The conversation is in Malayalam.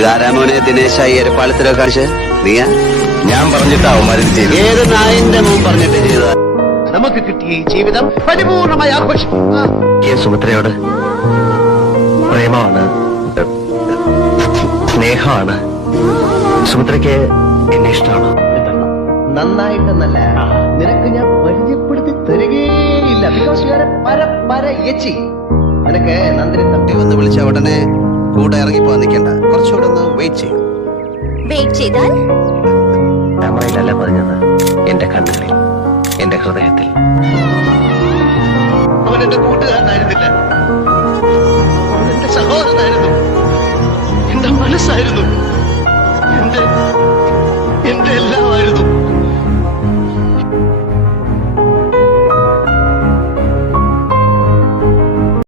ഇതാരാമോനെ ദിനേശായി എരപ്പാളത്തിലോ കാണിച്ച് നീയാ? ഞാൻ പറഞ്ഞിട്ടാ അവന്മാരിത് ചെയ്തു. ഏത് നായിന്റെ മുമ്പ് പറഞ്ഞിട്ട് ചെയ്തതാ? നമുക്ക് കിട്ടിയ ഈ ജീവിതം പരിപൂർണമായി ആഘോഷം. സുമിത്രയോട് പ്രേമമാണ്, സ്നേഹമാണ്. സുമിത്രയ്ക്ക് എന്നെ ഇഷ്ടമാണോ? നന്നായിട്ടെന്നല്ല, നിനക്ക് ഞാൻ പരിചയപ്പെടുത്തി തരികയില്ല. ബിക്കോസ് യു ആർ എ പര യച്ചി. നിനക്ക് നന്ദിനി തമ്പി ഒന്ന് വിളിച്ച ഉടനെ കൂടെ ഇറങ്ങിപ്പോ നിൽക്കണ്ട, കുറച്ചുകൂടെ ഒന്ന് വെയിറ്റ് ചെയ്യും. വെയിറ്റ് ചെയ്താൽ ക്യാമറയിലല്ല പറഞ്ഞത്, എന്റെ കണ്ണുകളിൽ, എന്റെ ഹൃദയത്തിൽ. അവൻ എന്റെ കൂട്ടുകാരനായിരുന്നില്ല, അവൻ എന്റെ സഹോദരനായിരുന്നു, എന്റെ മനസ്സായിരുന്നു, എന്റെ എല്ലാം.